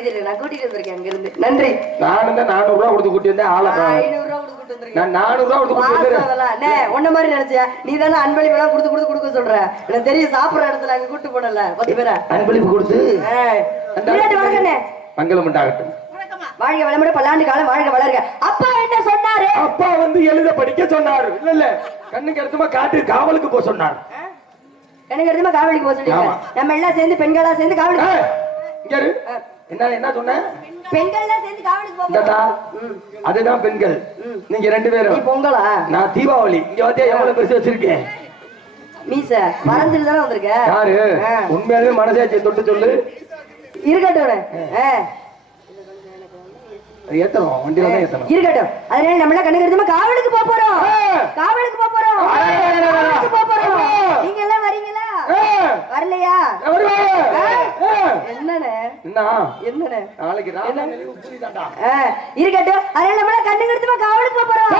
அண்ணன் கைது நான் கூட்டிட்டு வந்திருக்கேன் அங்க இருந்து நன்றி. நானும் தான் நானூறு ரூபா கொடுத்து கூட்டி வந்தேன்? ஆளை காணோம். ஐநூறு ரூபா கொடுத்து கூட்டிட்டு வந்திருக்கேன். நான் நானூறு ரூபா கொடுத்து கூட்டி மாசம் வந்தேன். அதெல்லாம். அண்ணே, உன்ன மாதிரி நினைச்சியா? நீ தானே அன்பளிப்பு எல்லாம் கொடுத்து கொடுத்து கொடுக்க சொல்ற. எனக்கு தெரியும் சாப்பிடுற இடத்துல அங்க கூட்டு போனல. பத்து பேரா. அன்பளிப்பு கொடுத்து? மங்களம் உண்டாகட்டும். வாழ்க வளமுறை பல்லாண்டு காலம் வாழ்க வளர்க. அப்பா என்ன சொன்னாரு? அப்பா வந்து எழுத படிக்க சொன்னார். இல்ல இல்ல. கண்ணுக்கு எடுத்துமா காட்டு காவலுக்கு போக சொன்னார். எனக்கு எடுத்துமா காவலிக்கு போக ஆமா. நம்ம எல்லாம் சேர்ந்து பெண்களா சேர்ந்து காவலிக்கு ஏய், இங்க இரு. என்ன என்ன சொன்ன? பெண்கள்லாம் சேர்ந்து காவலிக்கு. அதுதான் பெண்கள். நீங்க ரெண்டு பேரும். பொங்கலா? நான் தீபாவளி. இங்க வந்து எவ்வளவு பெருசு வச்சிருக்கேன்? மீச வரைஞ்சிட்டு தானே வந்திருக்க? யாரு. உண்மையாவே மனசாட்சி தொட்டு சொல்லு. இருக்கட்டும் ஏத்தணும்? வண்டியில தான் ஏத்தணும். இருக்கட்டும். அதனால நம்ம எல்லாம் கண்ணுக்கு எடுத்துமா காவலுக்கு போக போறோம். காவலுக்கு போக போறோம். காவலுக்கு போக போறோம். நீங்க எல்லாம் வரீங்களா? வரலையா. என்னண்ணே? என்ன? என்னண்ணே? நாளைக்கு இருக்கட்டும். அதனால நம்ம எல்லாம் கண்ணுக்கு எடுத்துமா காவலுக்கு போக போறோம்.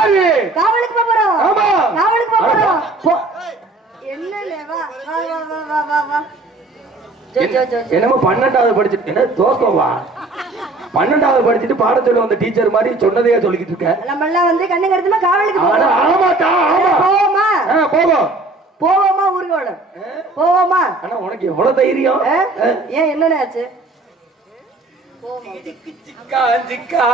காவலுக்கு போக போறோம். ஆமா. காவலுக்கு போக. போறோம். என்னண்ணே? வா வா வா வா வா வா வா. என்னமோ பன்னெண்டாவது படிச்சுட்டு என்ன தோக்கவா பன்னெண்டாவது படிச்சுட்டு பாடத்துல வந்த டீச்சர் மாதிரி சொன்னதையே சொல்லிக்கிட்டு இருக்க நம்ம எல்லாம் வந்து கண்ணுக்கு எடுத்துமா காவலுக்கு ஆமாட்டா ஆமா போவோமா? போவோம் போவோமா ஊர்கோலம் போவோமா? ஆனா உனக்கு எவ்வளவு தைரியம்? ஏன் என்னண்ணே ஆச்சு? சிக்கா.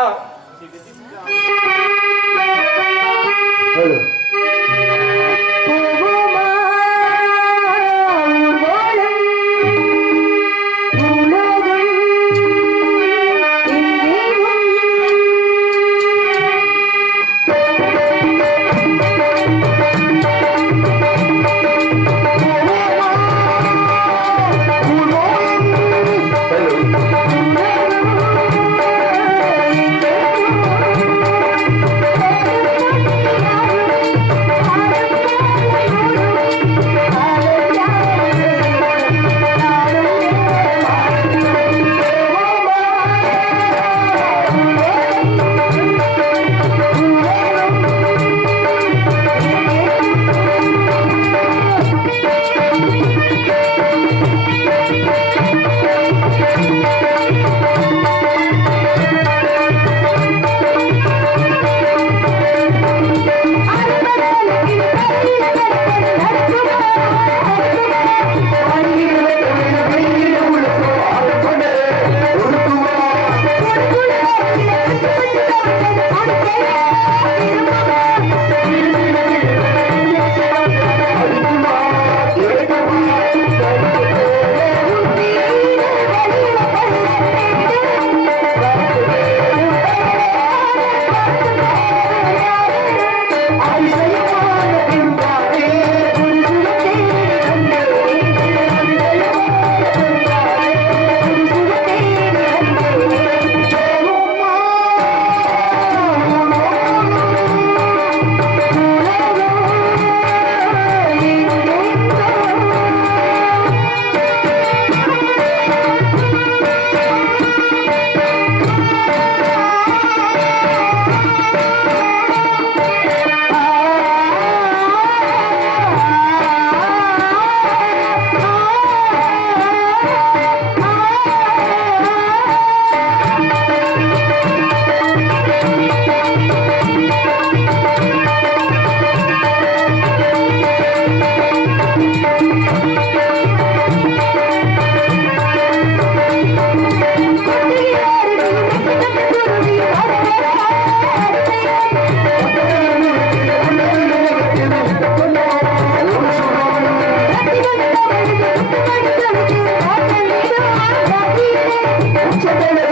Muchas gracias.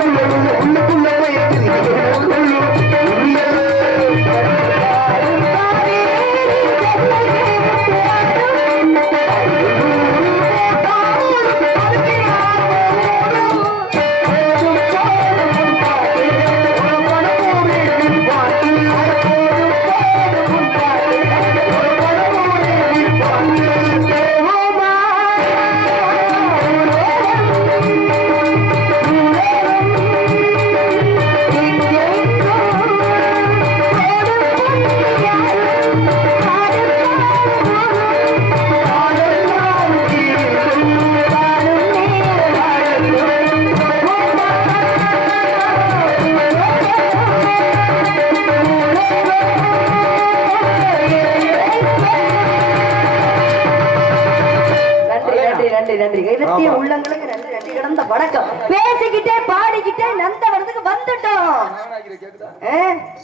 நந்தவனத்துக்கு வந்துட்டோம்.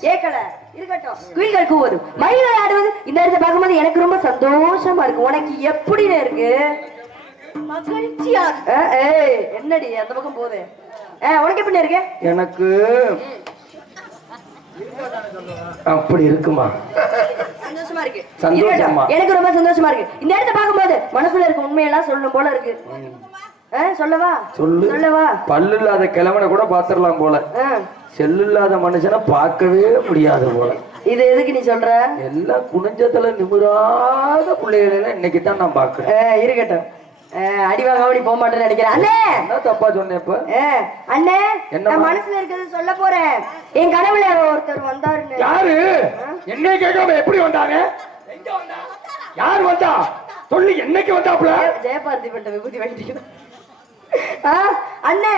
கேட்கல இருக்கட்டும். குயில்கள் கூவது. மயில்கள் ஆடுவது இந்த இடத்தை பார்க்கும்போது எனக்கு ரொம்ப சந்தோஷமா இருக்கு. உனக்கு எப்படின்னு இருக்கு? என்னடி அந்த பக்கம் போகுது? உனக்கு எப்படி இருக்கு? எனக்கு அப்படி இருக்குமா? சந்தோஷமா இருக்கு. சந்தோஷமா. எனக்கு ரொம்ப சந்தோஷமா இருக்கு. இந்த இடத்தை பார்க்கும்போது மனசுல இருக்க உண்மையெல்லாம் சொல்லணும் போல இருக்கு. சொல்லவா? சொல்லு. சொல்லவா? பல்லு இல்லாத கிழவனை கூட பாத்திரலாம் போல. செல்லு இல்லாத மனுஷனை பார்க்கவே முடியாது போல. இது எதுக்கு நீ சொல்ற? எல்லாம் குனிஞ்சத்துல நிமிராத பிள்ளைகளை இன்னைக்கு தான் நான் பாக்குறேன் இருக்கட்டும். ஆ, அடி வாங்காம போக மாட்டேன்னு நினைக்கிறேன். அண்ணே! என்ன தப்பா சொன்னேன் இப்ப? அண்ணே? நான் மனசுல இருக்கிறது சொல்ல போறேன். என் கனவுல ஒருத்தர் வந்தாருன்னு. யாரு? என்ன கேட்காம எப்படி வந்தாங்க? யார் வந்தா? சொல்லு என்னைக்கு வந்தாப்புல? ஜெய- ஜெயபாரதி பட்ட விபூதி ஆ, அண்ணே.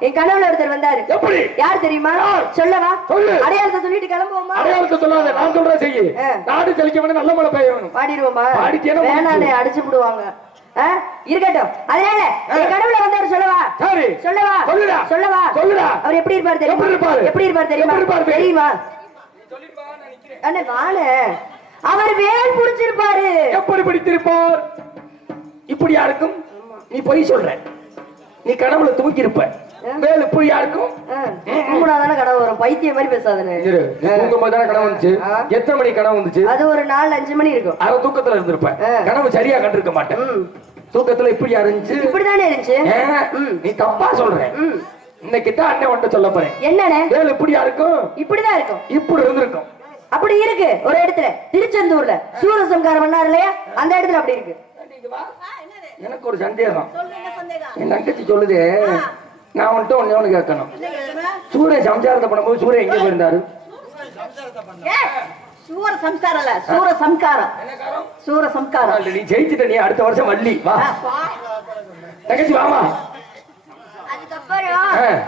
என் கனவுல ஒருத்தர் வந்தாரு. எப்படி? யார் தெரியுமா? சொல்லவா? சொல்லு. அடையாளத்தை சொல்லிட்டு கிளம்புவோமா? அடையாளத்தை சொல்லாத நான் சொல்றேன் செய்யு. ஆ. நாடு செழிக்க வேணும் நல்ல மழை பெய்யணும் பாடிடுவோமா? பாடிட்டேனா வேணாண்ணே அடிச்சு விடுவாங்க இருக்கட்டும். அதனால என் வந்தாரு சொல்லவா? சொல்லவா? சொல்லுடா. சொல்லவா? சொல்லுடா. அவர் எப்படி இருப்பாரு தெரியுமா? எப்படி இருப்பாரு? எப்படி இருப்பாரு தெரியுமா? தெரியுமா? அண்ணே வாழ அவர் வேல் புடிச்சிருப்பாரு. எப்படி பிடித்திருப்பார்? இப்படியா இருக்கும் நீ பொய் சொல்ற. நீ கனவுல தூக்கி இருப்ப இப்படியா இருக்கும் கும்பிடாதானே கனவு வரும். பைத்தியம் மாதிரி பேசாதனே இரு, நீ தூங்கும் போது தானே கனவு வந்துச்சு. ஆ. எத்தனை மணி கனவு வந்துச்சு? அது ஒரு நாலு அஞ்சு மணி இருக்கும். அரை தூக்கத்துல இருந்திருப்ப. ஆ. கனவு சரியா கண்டிருக்க மாட்டேன். தூக்கத்துல இப்படியா இருந்துச்சு இப்படிதானே இருந்துச்சு? நீ தப்பா சொல்ற. இன்னைக்கு தான் அண்ணன் உன்ட்ட சொல்ல போறேன். என்னண்ணே? வேல் இப்படியா இருக்கும் இப்படிதான் இருக்கும். இப்படி இருந்திருக்கும். அப்படி இருக்கு. ஒரு இடத்துல. திருச்செந்தூர்ல. சூரசம்காரம் பண்ணாரு இல்லையா? அந்த இடத்துல அப்படி இருக்கு. எனக்கு ஒரு சந்தேகம். என் தங்கச்சி சொல்லுது நான் வந்துட்டு ஒண்ணே ஒண்ணு கேட்கணும். சூரிய சம்சாரத்தை பண்ணும்போது சூரிய எங்க போயிருந்தாரு? சூர சம்ஸ்காரம் இல்ல சூர சம்காரம். சூர சம்காரம். நீ ஜெயிச்சுட்ட நீ அடுத்த வருஷம் வள்ளி. வா. தங்கச்சி வாமா.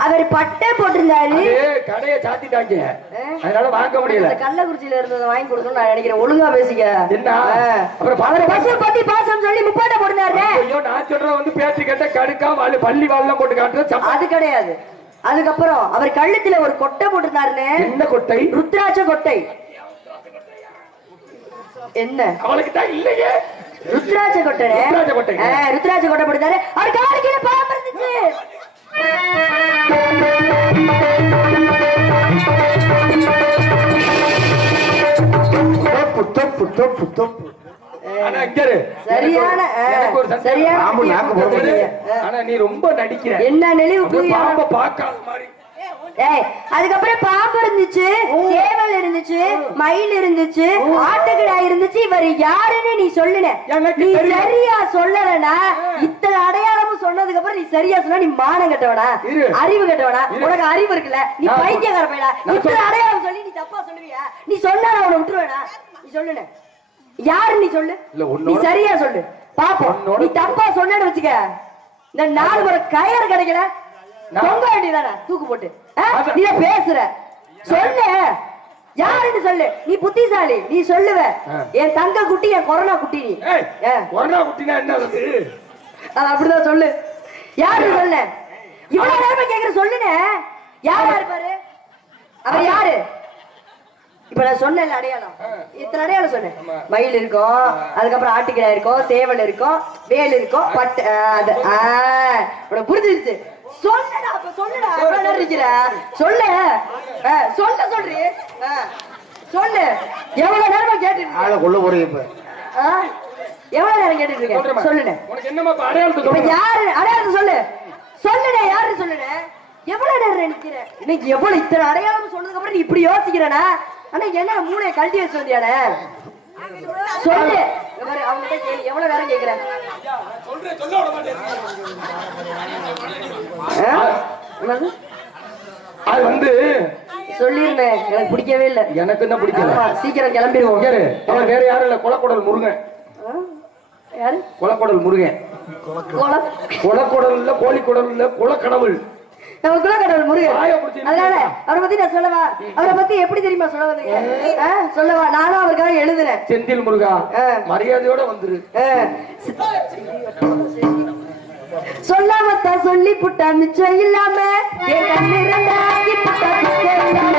அவர் பட்டை போட்டிருந்தாரு. கடையை சாத்திட்டாங்க. அதனால வாங்க முடியல. கள்ளக்குறிச்சியில இருந்ததை வாங்கி கொடுக்கணும்னு நான் நினைக்கிறேன். ஒழுங்கா பேசிக்க என்ன. அப்புறம் அவரை பாரு பசு பத்தி பாசம் சொல்லி முப்பாட்டை போட்டிருந்தாரு ஐயோ நான் சொல்ற வந்து பேச்சு கேட்ட கடுக்கா வாழு பள்ளி வாழலாம் போட்டு காட்டுற சப்பா அது கிடையாது. அதுக்கப்புறம் அவர் கழுத்துல ஒரு கொட்டை போட்டிருந்தாருன்னு. என்ன கொட்டை? ருத்ராட்ச கொட்டை. என்ன? அவளுக்கு தான் இல்லையே. ருத்ராட்ச கொட்டை ருத்ராட்ச கொட்டை. ருத்ராட்ச கொட்டை போட்டிருந்தாரு. அவர் மாதிரி. ஏய் அதுக்கப்புறம் பாம்பு இருந்துச்சு சேவல் இருந்துச்சு மயில் இருந்துச்சு ஆட்டுக்கிடா இருந்துச்சு. இவர் யாருன்னு நீ சொல்லுன. நீ. சரியா சொல்லலனா இத்தனை அடையாளமும் சொன்னதுக்கு அப்புறம் நீ சரியா சொன்னா நீ மானம் கட்டவனா. அறிவு கட்டவனா. உனக்கு அறிவு இருக்குல்ல. நீ பைத்தியக்கார பையனா இத்தனை அடையாளம் சொல்லி நீ தப்பா சொல்லுவியா? நீ சொன்னா நான் உன்னை விட்டுருவேனா? நீ சொல்லுன. யாரு நீ சொல்லு? நீ சரியா சொல்லு. பாப்போம். நீ தப்பா சொன்னேன்னு வச்சுக்க. இந்த நாலு முறை கயறு கிடைக்கல. தொங்க வேண்டியதானே தூக்கு போட்டு. நீ பேசுற. சொல்லு. யாருன்னு சொல்லு. நீ புத்திசாலி. நீ சொல்லுவ. என் தங்க குட்டி என் கொரோனா குட்டி நீ. கொரோனா குட்டினா என்ன அப்படிதான் சொல்லு. யாரு சொல்லு? இவ்வளவு நேரமா கேக்குற சொல்லுனே. யாரா இருப்பாரு? அவர் யாரு? இப்ப நான் சொன்னேன்ல அடையாளம். இத்தனை அடையாளம் சொன்னேன். மயில் இருக்கும் அதுக்கப்புறம் ஆட்டுக்கிடா இருக்கும் சேவல் இருக்கும் வேல் இருக்கும் பட்டு அது புரிஞ்சிருச்சு? சொல்லுடா அப்ப சொல்லுடா இருக்கிற சொல்லு. ஆ, சொல்ல சொல்றி ஆ, சொல்லு. எவ்வளவு நேரமா கேட்டு ஆளை கொள்ள போறீங்க இப்ப. எவ்வளவு நேரம் கேட்டுட்டு இருக்க? சொல்றேம்மா. சொல்லுனே உனக்கு என்னமா அடையாளத்தை சொல்லுங்க யாரு? அடையாளம் சொல்லு. எவ்வளவு நினைக்கிற? இன்னைக்கு எவ்வளவு இத்தனை அடையாளம் சொன்னதுக்கு அப்புறம் நீ இப்படி யோசிக்கிறனா ஆனா என்ன மூளையை கழட்டி வச்சு வந்தியானே சொல்லு. இவரு அவங்ககிட்ட கேளு எவ்வளவு நேரம்? என்னது? அது வந்து சொல்லிருந்தேன் எனக்கு பிடிக்கவே இல்ல. எனக்கு என்ன பிடிக்கல? சீக்கிரம் கிளம்பிடுவோம். அவன் வேற யாரும் இல்ல குலக்குடல் முருகன்? யாரு? குலக்குடல் முருகன். கோலம் குலக்குடல் இல்ல கோழிக்குடல் இல்ல குலக்கடவுள். நம்ம குலக்கடவுள் முருகன். அதனால அவரை பத்தி நான் சொல்லவா? அவரை பத்தி எப்படி தெரியுமா சொல்ல வந்தீங்க? சொல்லவா? நானும் அவருக்காக எழுதுறேன். செந்தில் முருகா. மரியாதையோட வந்துரு. ஆ, சொல்லாமத்தான் சொல்லி புட்டா மிச்சம் இல்லாம என் கண்ணு ரெண்டாக்கி புட்டா மிச்சம் இல்லாம.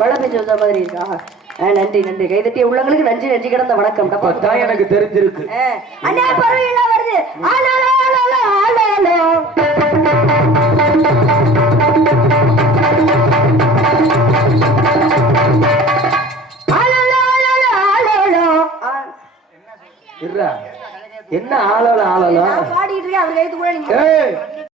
மழை பெஞ்சு வந்த மாதிரி இருக்கா? நன்றி நன்றி. கைதட்டிய உள்ளங்களுக்கு நன்றி நன்றி. கிடந்த வணக்கம். அப்பதான் எனக்கு தெரிஞ்சிருக்கு. அண்ணா வருது. ஆளாலோ ஆளாலோ ஆளாலோ ஆளாலோ ஆளாலோ ஆளாலோ என்ன ஆளல ஆளலாம் நான் பாடிட்டு இருக்கேன். அவர் கைத்து கூட